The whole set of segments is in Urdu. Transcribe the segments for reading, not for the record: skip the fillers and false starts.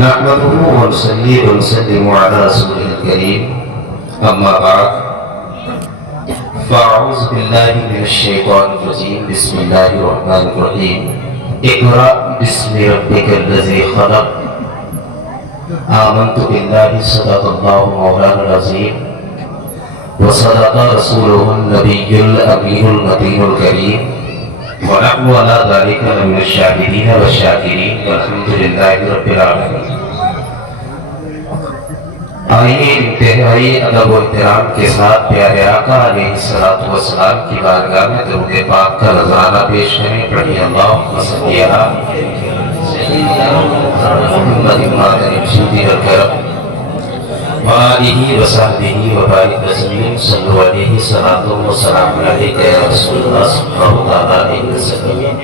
نحمده ونصلي ونسلم على رسوله الكريم أما بعد فأعوذ بالله من الشيطان الرجيم بسم الله الرحمن الرحيم اقرأ باسم ربك الذي خلق آمنت بالله صدق الله مولانا العظيم وصدق رسوله النبي الأمين المتين الكريم ونحن على ذلك من الشاهدين والشاكرين والحمد لله رب العالمين۔ آئیے انتہائی ادب و احترام کے ساتھ پیارے آقا علیہ الصلوۃ والسلام کی بارگاہ میں درود پاک کا نذرانہ پیش کریں۔ پڑھیے اللہم صلی علی سیدنا محمد المصطفى الکریم وآلہ وصحبہ وبارک وسلم۔ صلو علیہ صلاۃ و سلام علیک یا رسول اللہ صلی اللہ علیہ وسلم۔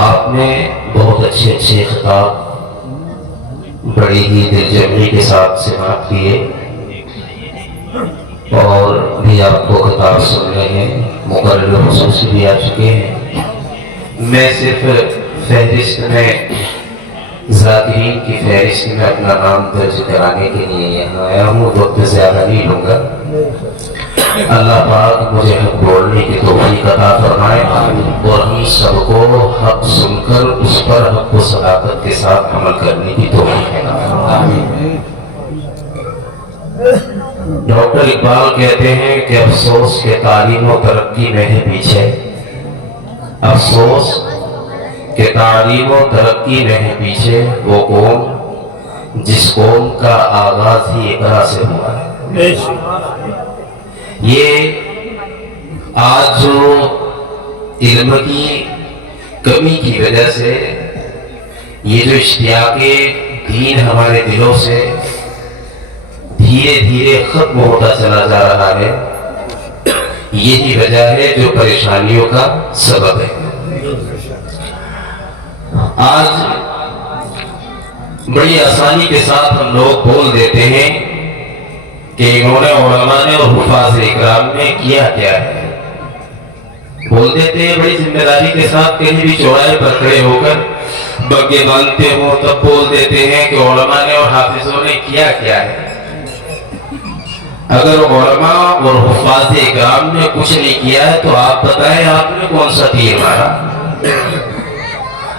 آپ نے بہت اچھے اچھے خطاب بڑی ہی دل جمعی کے ساتھ سماعت کیے اور بھی آپ کو خطاب سن رہے ہیں، مقرر خصوصی بھی آ چکے ہیں۔ میں صرف فہرست میں ذاکرین کی فہرست میں اپنا نام درج کرانے کے لیے یہاں آیا ہوں، وقت زیادہ نہیں لوں گا۔ اللہ پاک مجھے حق بولنے کی توفیق عطا فرمائے اور ہم سب کو حق سن کر اس پر حق و صداقت کے ساتھ عمل کرنے کی توفیق عطا فرمائے۔ ڈاکٹر اقبال کہتے ہیں کہ افسوس کہ تعلیم و ترقی میں ہے پیچھے، افسوس کہ تعلیم و ترقی میں ہے پیچھے وہ قوم جس قوم کا آغاز ہی اقرا سے ہوا ہے۔ یہ آج جو علم کی کمی کی وجہ سے یہ جو اشتیاق دین ہمارے دلوں سے دھیرے دھیرے ختم ہوتا چلا جا رہا ہے، یہی وجہ ہے جو پریشانیوں کا سبب ہے۔ آج بڑی آسانی کے ساتھ ہم لوگ بول دیتے ہیں کہ انہوں نے علماء نے اور حفاظ اکرام نے کیا کیا ہے، بول دیتے ہیں بڑی ذمہ داری کے ساتھ، کہیں بھی چوراہے پر کھڑے ہو کر بگے باندھتے ہوں تب بول دیتے ہیں کہ علماء نے اور حافظوں نے کیا کیا ہے۔ اگر علماء اور حفاظ اکرام نے کچھ نہیں کیا ہے تو آپ بتائیں آپ نے کون سا تیر مارا؟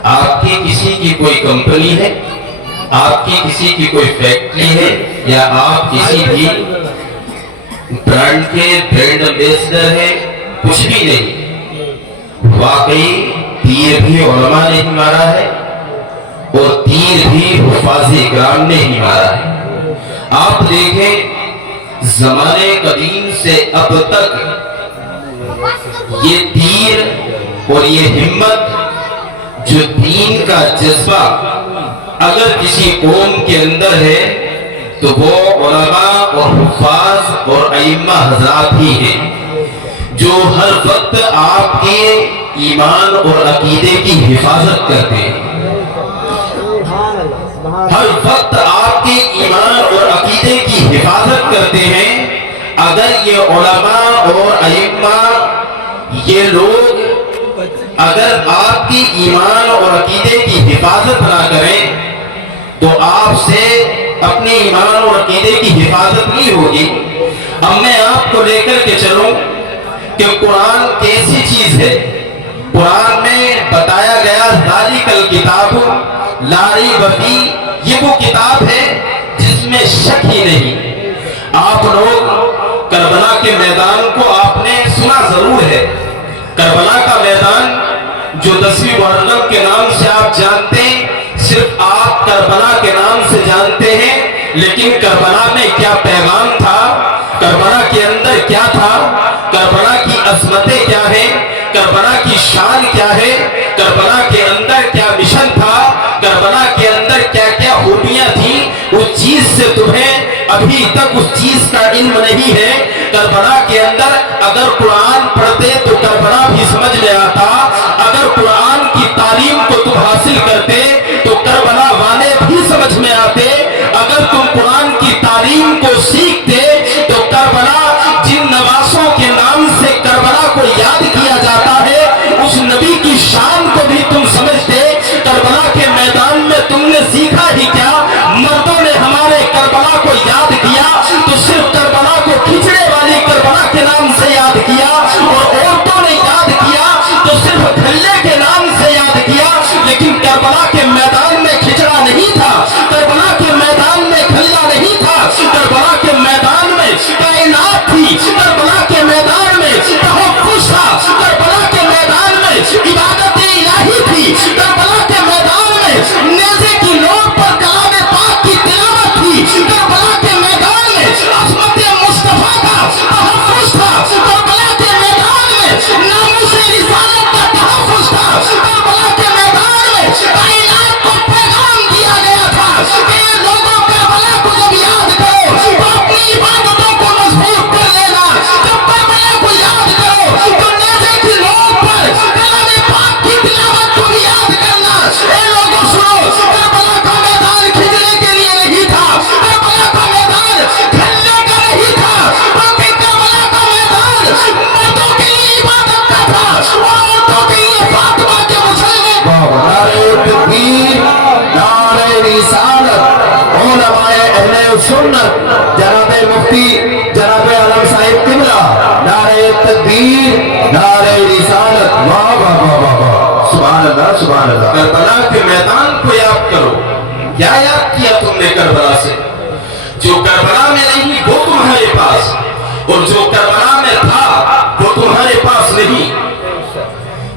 آپ کی کسی کی کوئی کمپنی ہے، آپ کی کسی کی کوئی فیکٹری ہے، یا آپ کسی بھی برانڈ کے برینڈ ایمبیسڈر ہیں؟ کچھ بھی نہیں۔ واقعی تیر بھی علماء نے ہی مارا ہے اور تیر بھی حفاظ اکرام نے ہی مارا ہے۔ آپ دیکھیں زمانے قدیم سے اب تک یہ تیر اور یہ ہمت جو دین کا جذبہ اگر کسی قوم کے اندر ہے تو وہ علماء اور حفاظ اور ائمہ حضرات ہی ہیں، جو ہر وقت آپ کے ایمان اور عقیدے کی حفاظت کرتے ہیں، ہر وقت آپ کے ایمان اور عقیدے کی حفاظت کرتے ہیں۔ اگر یہ علماء اور ائمہ یہ لوگ اگر آپ کی ایمان اور عقیدے کی حفاظت نہ کریں تو آپ سے اپنے ایمان اور عقیدے کی حفاظت نہیں ہوگی۔ اب میں آپ کو لے کر کے چلوں کہ قرآن کیسی چیز ہے۔ قرآن میں بتایا گیا ذالک الکتاب لا ریب فیہ، یہ وہ کتاب ہے جس میں شک ہی نہیں۔ آپ لوگ کربلا کے میدان کو آپ نے سنا ضرور ہے، کربلا کا میدان جو 10ویں محرم کے نام سے آپ جانتے ہیں، صرف آپ کربلا کے نام سے جانتے ہیں، لیکن کربلا میں کیا پیغام تھا، کربلا کے اندر کیا تھا، کربلا کی عظمتیں کیا ہیں، کربلا کی شان کیا ہے، کربلا کے اندر کیا مشن تھا، کربلا کے اندر کیا کیا خوبیاں تھیں، اس چیز سے تمہیں ابھی تک اس چیز کا علم نہیں ہے۔ کربلا کے اندر اگر قرآن پڑھتے تو کربلا بھی سمجھ میں آتا، اگر قرآن کی تعلیم کو تم حاصل کرتے تو کربلا والے بھی سمجھ میں آتے، اگر تم قرآن کی تعلیم کو سیکھتے تو کربلا جن نواسوں کے نام سے کربلا کو یاد کیا جاتا ہے اس نبی کی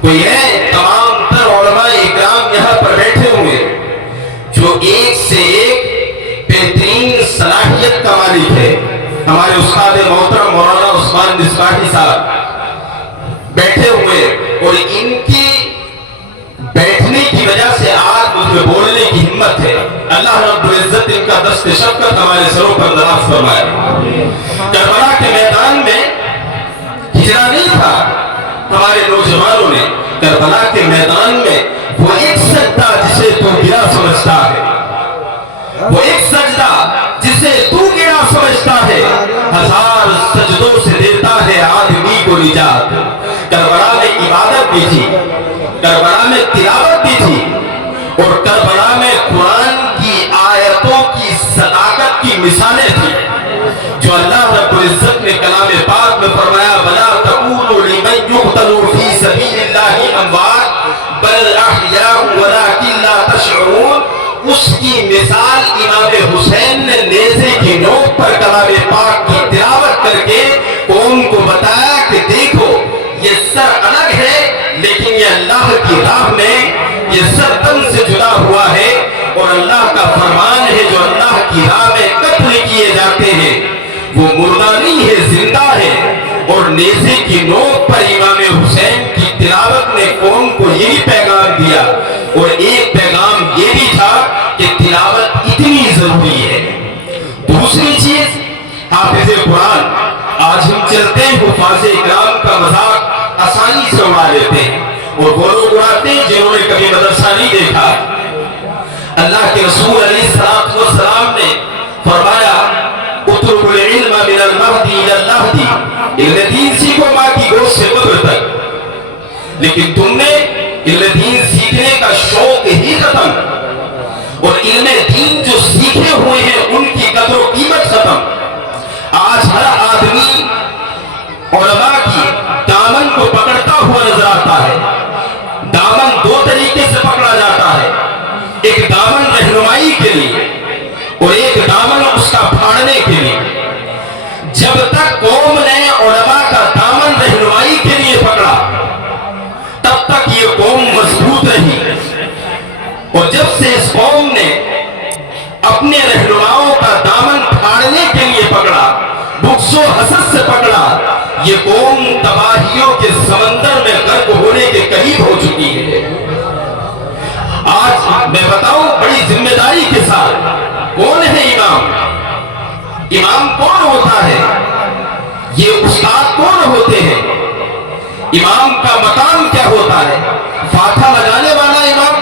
کوئی ہے تمام تر علماء اکرام یہاں پر بیٹھے ہوئے جو ایک سے ایک بہترین صلاحیت کا مالک ہے. ہمارے استاد محترم مولانا عثمان مصباحی صاحب بیٹھے ہوئے اور ان کی بیٹھنے کی وجہ سے آج مجھ میں بولنے کی ہمت ہے. اللہ رب العزت ان کا دست شفقت ہمارے سروں پر دراز فرمائے. کربلا کے میدان میں ہجرا نہیں تھا ہمارے نوجوانوں نے. کربلا کے میدان میں وہ ایک سجدہ جسے تو گرا سمجھتا ہے, وہ ایک سجدہ جسے تو گرا سمجھتا ہے, ہزار سجدوں سے دیتا ہے آدمی کو نجات. کربلا میں عبادت بھی تھی, کربلا میں تلاوت بھی تھی, اور کربلا میں قرآن کی آیتوں کی صداقت کی مثالیں تھیں جو اللہ رب العزت نے کلام پاک میں فرمایا وَلَا تَقُولُوا لِمَن يُقْتَلُ فِي سَبِيلِ اللَّهِ أَمْوَاتٌ بَلْ أَحْيَاءٌ وَلَٰكِن لَّا تَشْعُرُونَ. اس کی مثال امام حسین نے نیزے کی نوک پر کلام پاک کی تلاوت کر کے قوم کو بتایا کہ دیکھو یہ سر الگ ہے لیکن یہ اللہ کی راہ میں یہ سر تن سے جدا ہوا ہے, اور اللہ کا فرمان ہے جو اللہ کی راہ میں قتل کیے جاتے ہیں وہ مردہ نہیں ہے, زندہ ہے. اور نیزے کی نوک پر امام حسین کی تلاوت نے قوم کو یہی پیغام دیا, اور ایک پیغام یہ بھی تھا کہ تلاوت اتنی ضروری ہے. دوسری چیز حافظ قرآن. آج ہم چلتے ہیں حفاظ اکرام کا مذاق آسانی سے اڑا لیتے ہیں, اور وہ لوگ اڑاتے ہیں جنہوں نے کبھی مدرسہ نہیں دیکھا. اللہ کے رسول علیہ السلام نے فرمایا اطلب العلم من المہدی الی اللحدی, علم دین سیکھو ماں کی گود سے قبر تک. لیکن تم نے علم دین سیکھنے کا شوق ہی ختم, اور علم دین جو سیکھے ہوئے ہیں ان کی قدر و قیمت ختم. آج ہر آدمی علماء کی دامن کو پکڑتا ہوا نظر آتا ہے. دامن دو طریقے سے پکڑا جاتا ہے, ایک دامن رہنمائی کے لیے اور ایک دامن اس کا پھاڑنے کے لیے. جب تک قوم نے علماء کا دامن رہنمائی کے لیے پکڑا تب تک یہ قوم مضبوط رہی, اور جب سے اس قوم نے اپنے رہنماؤں کا دامن پھاڑنے کے لیے پکڑا, بغض و حسد سے پکڑا, یہ قوم تباہیوں کے سمندر میں غرق ہونے کے قریب ہو چکی ہے. آج میں بتاؤں بڑی ذمہ داری کے ساتھ کون ہے امام. امام کون ہوتا ہے, یہ استاد کون ہوتے ہیں, امام کا مقام کیا ہوتا ہے. فاتحہ لگانے والا امام,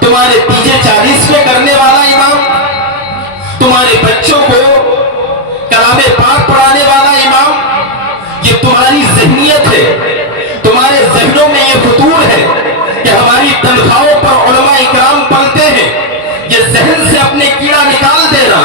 تمہارے پیچھے 40 میں کرنے والا امام, تمہارے بچوں کو کلام پاک پڑھانے والا امام. یہ تمہاری ذہنیت ہے, تمہارے ذہنوں میں یہ فطور ہے کہ ہماری تنخواہوں پر علماء اکرام پلتے ہیں. یہ ذہن سے اپنے کیڑا نکال دینا.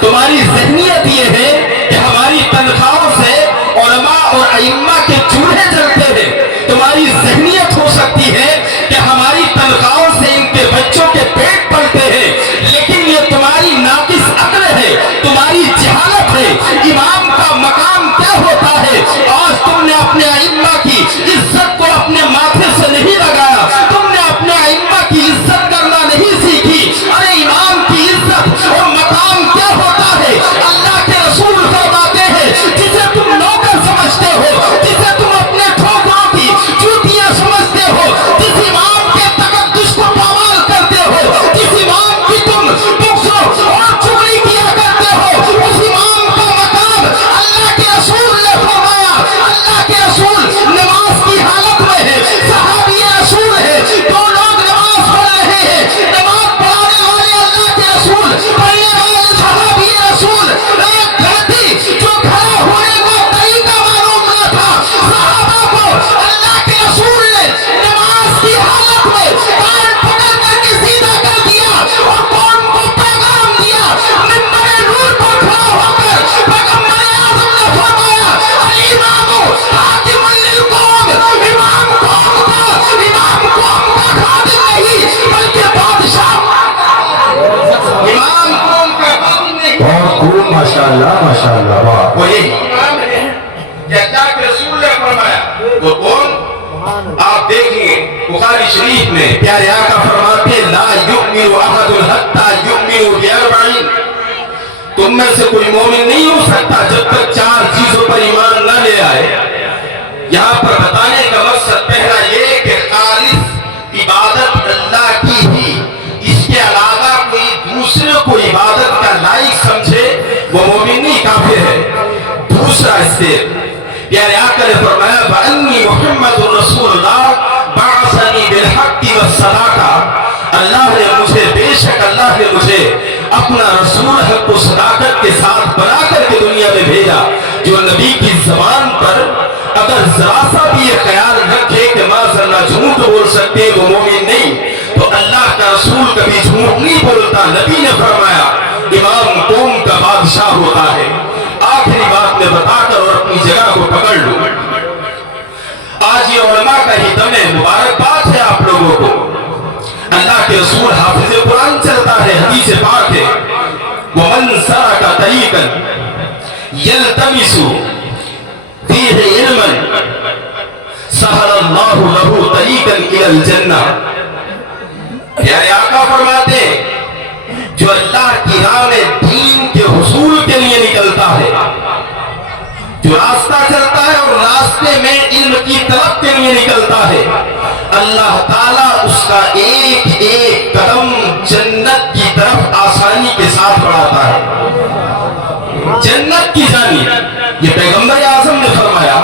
تمہاری ذہنیت یہ ہے کہ ہماری تنخواہوں سے علماء اور ائمہ کے چولہے جلتے ہیں. تمہاری ذہنیت ہو سکتی ہے کہ ہماری تنخواہوں سے ان کے بچوں کے پیٹ پلتے ہیں, لیکن یہ تمہاری ناقص عقل ہے, تمہاری جہالت ہے. امام کا مقام کیا ہوتا ہے. آج تم نے اپنے ائمہ کی عزت کو اپنے ماتھے سے نہیں لگایا, تم نے اپنے ائمہ کی عزت کرنا نہیں سیکھی. ارے امام کی عزت اور مقام کیا ہوتا ہے. اللہ کے رسول فرماتے ہیں جسے تم نوکر سمجھتے ہو, جسے تم اپنے ٹھوکروں کی جوتیاں سمجھتے ہو, جس امام کے تقدس کو پامال کرتے ہو, جس امام کی تم بغض اور چغلی کیا کرتے ہو, اس امام کا مقام اللہ کے رسول نے فرمایا. اللہ کے رسول نماز کی حالت میں ہے, صحابی رسول ہے, دو لوگ نماز پڑھ رہے ہیں, نماز پڑھانے والے اللہ کے رسول, پڑھنے والے صحابی رسول. ایک گھاٹی جو کھڑا ہونے کا طریقہ معلوم نہ تھا صحابہ کو, اللہ کے رسول نے نماز کی حالت میں کان پکڑ کر کے سیدھا کر دیا اور قوم کو پیغام دیا. منبر نور پر کھڑا ہو کر پیغمبر اعظم نے فرمایا الامام حاکم للقوم. امام قوم کا خادم نہیں بلکہ بادشاہ. امام قوم کا خادم نہیں. بہت خوب, ماشاءاللہ ماشاءاللہ. واہ, وہی امام ہے کہ اللہ کے رسول نے فرمایا. وہ کون؟ آپ آپ دیکھیں بخاری شریف میں پیارے آقا فرماتے ہیں لا یؤمن احد حتی یؤمن باربعین، تم میں سے کوئی مومن نہیں ہو سکتا جب تک 4 چیزوں پر ایمان نہ لے آئے۔ یہاں پر بتانے کا مقصد پہلا یہ کہ خالص عبادت اللہ کی ہی، اس کے علاوہ کوئی دوسرے کو عبادت کا لائق سمجھے وہ مومن نہیں، کافر ہے۔ دوسرا اس سے پیارے آقا نے فرمایا وَأَنِّي مُحَمَّدٌ رَسُولُ اللَّهِ بَعَثَنِي بِالْحَقِّ وَالصَّدَاقَةِ، اللہ نے مجھے، بے شک اللہ نے مجھے اپنا رسول حق و صداقت کے ساتھ بنا کر کے دنیا میں بھیجا۔ جو نبی کی زبان پر اگر ذرا سا بھی یہ خیال رکھے کہ معاذ اللہ جھوٹ بول سکتے وہ مومن نہیں، تو اللہ کا رسول کبھی جھوٹ نہیں بولتا۔ نبی نے فرمایا امام قوم کا بادشاہ ہوتا ہے۔ آخری بات میں بتا کر اور اپنی جگہ کو پکڑ لوں، آج یہ علماء کا ہی دم ہے، مبارکباد ہے آپ لوگوں کو۔ اللہ کے رسول حافظ قرآن چلتا ہے، حدیث پاک ہے وَمَنْ سَلَكَ طَرِيقًا يَلْتَمِسُ فِيهِ عِلْمًا سَهَلَ اللَّهُ لَهُ طَرِيقًا إِلَى الْجَنَّةِ۔ پیارے آقا فرماتے ہیں جو اللہ کی راہ میں دین کے حصول کے لیے نکلتا ہے، جو راستہ چلتا ہے اور راستے میں علم کی طلب کے لیے نکلتا ہے، اللہ تعالیٰ اس کا ایک ایک قدم جنت کی طرف آسانی کے ساتھ بڑھاتا ہے، جنت کی جانب۔ یہ پیغمبر اعظم نے فرمایا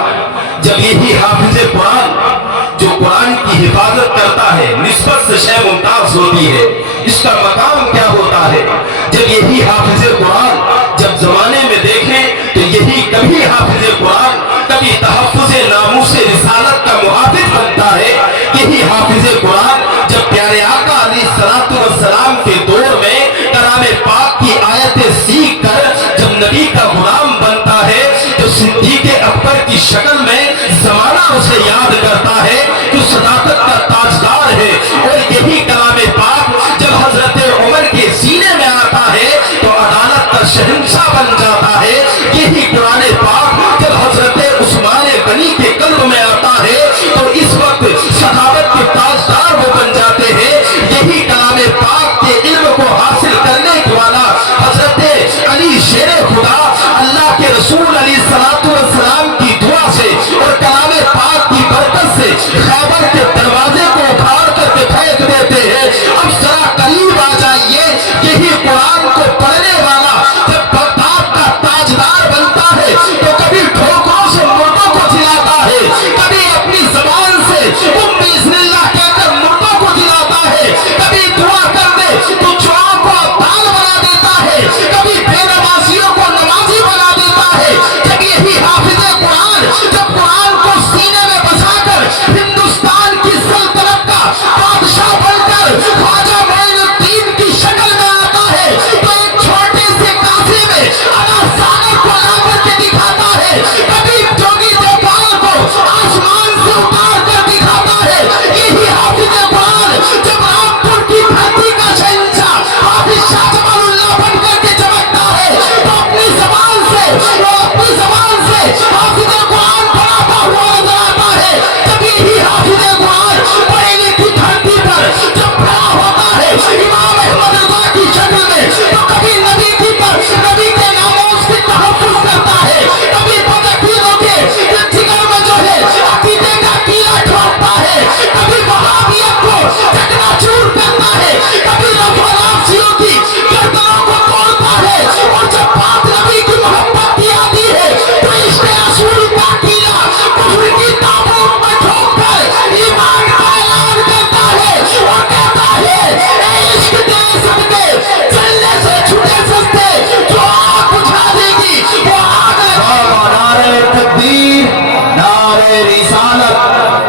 جب یہی حافظ قرآن جو قرآن کی حفاظت کرتا ہے نسبت سے شے ممتاز ہوتی ہے، اس کا مقام کیا ہوتا ہے؟ جب یہی حافظ قرآن جب زمانے میں دیکھیں تو یہی کبھی حافظ قرآن کبھی تحفظ ناموس رسالت کا محافظ بنتا ہے۔ یہی حافظ قرآن جب پیارے آقا علیہ الصلوۃ والسلام کے دور میں کلام پاک کی آیتیں سیکھ کر جب نبی کا غلام بنتا ہے تو صدیق اکبر کی شکل میں زمانہ اسے یاد کرتا ہے جو صداقت کا تاجدار ہے۔ اور یہی کلام پاک جب حضرت عمر کے سینے میں آتا ہے تو عدالت کا شہنشاہ بن جاتا ہے۔ یہی قرآن پاک جب حضرت عثمان غنی کے قلب میں آتا ہے تو اس وقت صحابت کے تاجدار وہ بن جاتے ہیں۔ یہی کلام پاک کے علم کو حاصل کرنے والا حضرت علی شیر خدا اللہ کے رسول علیہ الصلوۃ والسلام کی دعا سے اور کلام پاک کی برکت سے خیبر کے دروازے کو اکھاڑ کر کے پھینک دیتے ہیں۔ اب ذرا قریب آ جائیے، یہی قرآن کو پڑھنے والا جب بغداد کا تاجدار بنتا ہے تو کبھی ٹھوکروں سے مردوں کو جلاتا ہے، کبھی اپنی زبان سے بسم اللہ کہہ کر مردوں کو جلاتا ہے، کبھی دعا کر دے تو چوہوں کو ابدال بنا دیتا ہے، کبھی بے نمازیوں کو نمازی بنا دیتا ہے۔ جب یہی حافظ قرآن جب قرآن کو سینے میں بسا کر ہندوستان کی سلطنت کا بادشاہ بن کر خواجہ معین الدین کی شکل میں آتا ہے تو ایک چھوٹے سے کافی میں انا ساگر کو لا کر کے دکھاتا ہے، کبھی جوگی دیوپال کو آسمان سے اتار کر دکھاتا ہے۔ یہی حافظ قرآن جب رامپور کی دھرتی کا شہنشاہ حافظ شاہ جمال اللہ بن کر کے چمکتا ہے تو اپنی زبان سے حافظ قرآن پڑھاتا ہوا نظر آتا ہے۔ جب یہی حافظ قرآن بریلی کی دھرتی پر جب کھڑا ہوتا ہے امام احمد رضا کی شکل میں تو کبھی نبی کے ناموس کی تحفظ کرتا ہے، کبھی بدعقیدوں کے جگر میں جو ہے عقیدے کا کیلا ٹھوکتا ہے، کبھی وہابیت کو چکنا-چور کرتا ہے، کبھی رفضیوں کی گردنوں کو توڑتا ہے۔ اور جب بات نبی کی محبت کی آتی ہے تو عشق رسول کا کیلا کفر کی تابوت میں ٹھوک کر ایمان کا اعلان کرتا ہے اور کہتا ہے اے عشق تیرے صدقے چلنے سے چھوٹے سستے جو آگ بجھا دے گی وہ آگ نعرہ تکبیر، نعرہ رسالت،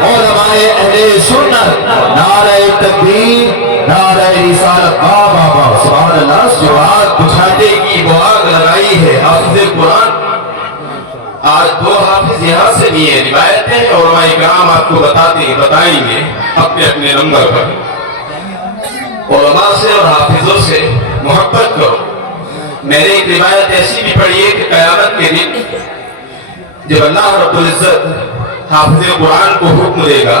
علماء اہل سنت، نعرہ تکبیر، نعرہ رسالت۔ واہ واہ واہ، سبحان اللہ۔ جو آگ بجھانے کی وہ آگ لگائی ہے حافظ قرآن۔ آج 2 حافظ یہاں سے بھی ہیں، روایتیں ہیں، علماء کرام آپ کو بتائیں گے اپنے اپنے نمبر پر۔ علماء سے اور حافظوں سے محبت کرو۔ میں نے ایک روایت ایسی بھی پڑھی ہے کہ قیامت کے دن جب اللہ رب العزت حافظ قرآن کو حکم دے گا